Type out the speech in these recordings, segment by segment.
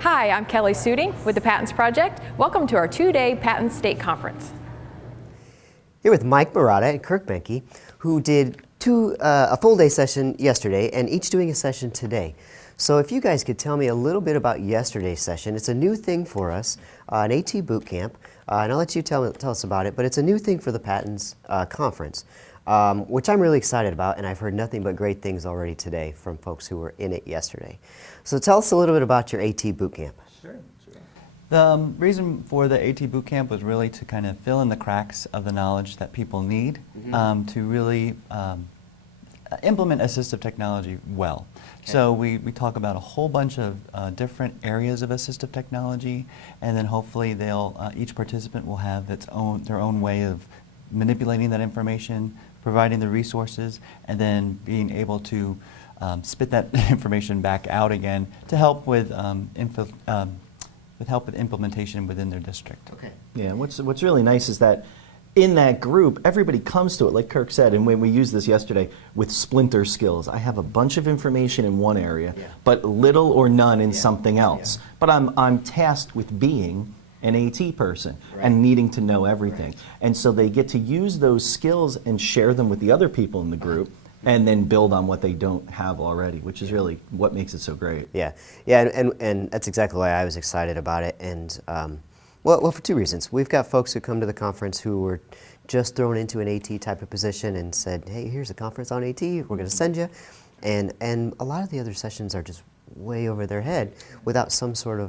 Hi, I'm Kelly Suding with the PATINS Project. Welcome to our two-day PATINS State Conference. Here with Mike Marrotta and Kirk Behnke, who did a full day session yesterday and each doing a session today. So if you guys could tell me a little bit about yesterday's session. It's a new thing for us, an AT boot camp, and I'll let you tell us about it, but it's a new thing for the PATINS conference, which I'm really excited about, and I've heard nothing but great things already today from folks who were in it yesterday. So tell us a little bit about your AT boot camp. Sure. The reason for the AT boot camp was really to kind of fill in the cracks of the knowledge that people need to really implement assistive technology well. Okay. So we talk about a whole bunch of different areas of assistive technology, and then hopefully they'll each participant will have their own way of manipulating that information, providing the resources, and then being able to spit that information back out again to help with implementation within their district. Okay. Yeah, what's really nice is that in that group, everybody comes to it, like Kirk said, and when we used this yesterday, with splinter skills. I have a bunch of information in one area, but little or none in something else. Yeah. But I'm tasked with being an AT person and needing to know everything. And so they get to use those skills and share them with the other people in the group, and then build on what they don't have already, which is really what makes it so great. Yeah, and that's exactly why I was excited about it. And well, for two reasons. We've got folks who come to the conference who were just thrown into an AT type of position and said, hey, here's a conference on AT, we're going to send you. And a lot of the other sessions are just way over their head without some sort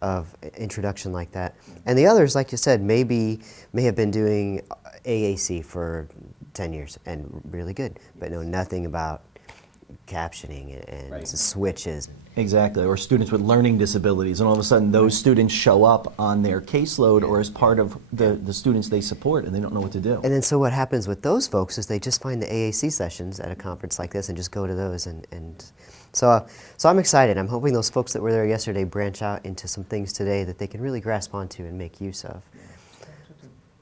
of introduction like that. And the others, like you said, may have been doing AAC for 10 years and really good, but know nothing about captioning and switches. Exactly, or students with learning disabilities, and all of a sudden those students show up on their caseload or as part of the students they support, and they don't know what to do. And then so what happens with those folks is they just find the AAC sessions at a conference like this and just go to those. And so I'm excited. I'm hoping those folks that were there yesterday branch out into some things today that they can really grasp onto and make use of.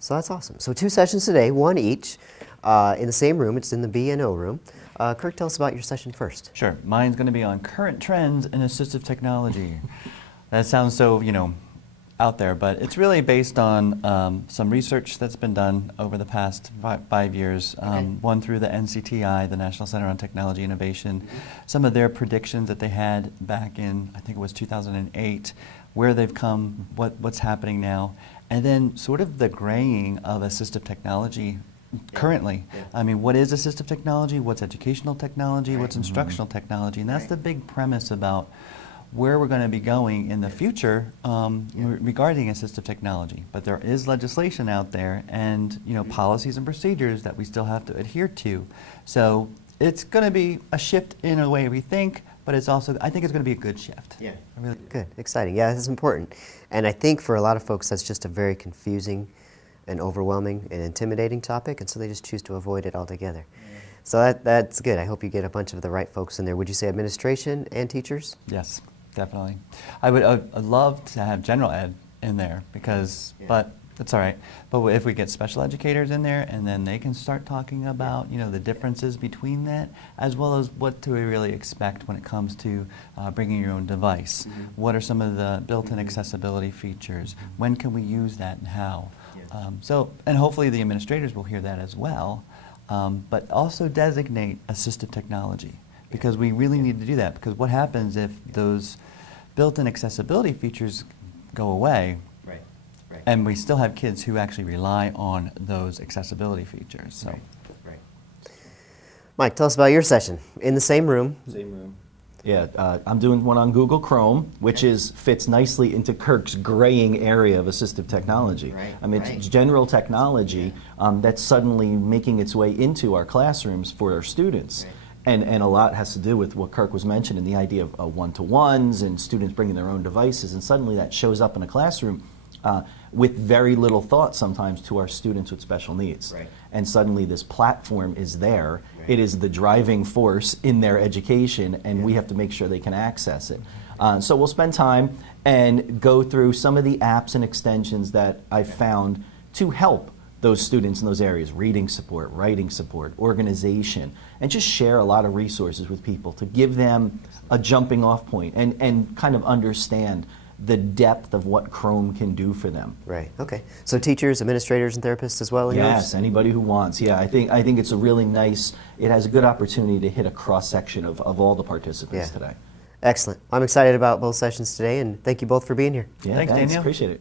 So that's awesome. So 2 sessions today, 1 each, in the same room. It's in the B&O room. Kirk, tell us about your session first. Sure. Mine's going to be on current trends in assistive technology. That sounds so, out there, but it's really based on some research that's been done over the past 5 years, one through the NCTI, the National Center on Technology Innovation, some of their predictions that they had back in, I think it was 2008, where they've come, what's happening now, and then sort of the graying of assistive technology currently. I mean, what is assistive technology? What's educational technology? What's instructional technology? And that's the big premise about where we're going to be going in the future regarding assistive technology. But there is legislation out there and policies and procedures that we still have to adhere to. So it's going to be a shift in a way we think, but it's also, I think it's going to be a good shift. Yeah. Really good. Exciting. Yeah, this is important. And I think for a lot of folks that's just a very confusing and overwhelming and intimidating topic, and so they just choose to avoid it altogether. Yeah. So that's good. I hope you get a bunch of the right folks in there. Would you say administration and teachers? Yes, definitely. I'd love to have general ed in there because, but that's all right. But if we get special educators in there, and then they can start talking about the differences between that, as well as what do we really expect when it comes to bringing your own device. What are some of the built-in accessibility features? When can we use that and how? And hopefully the administrators will hear that as well, but also designate assistive technology, because we really need to do that, because what happens if those built-in accessibility features go away, and we still have kids who actually rely on those accessibility features. So. Mike, tell us about your session. In the same room. Same room. Yeah, I'm doing one on Google Chrome, which fits nicely into Kirk's graying area of assistive technology. I mean, it's general technology that's suddenly making its way into our classrooms for our students. And a lot has to do with what Kirk was mentioning, the idea of one-to-ones and students bringing their own devices, and suddenly that shows up in a classroom with very little thought sometimes to our students with special needs. And suddenly this platform is there. It is the driving force in their education, and we have to make sure they can access it. So we'll spend time and go through some of the apps and extensions that I've found to help those students in those areas, reading support, writing support, organization, and just share a lot of resources with people to give them a jumping off point and kind of understand the depth of what Chrome can do for them. Right. Okay. So teachers, administrators, and therapists as well. In Yes, yours? anybody who wants. Yeah, I think it's a really nice. It has a good opportunity to hit a cross section of all the participants today. Excellent. I'm excited about both sessions today, and thank you both for being here. Yeah, Thanks, Daniel. Appreciate it.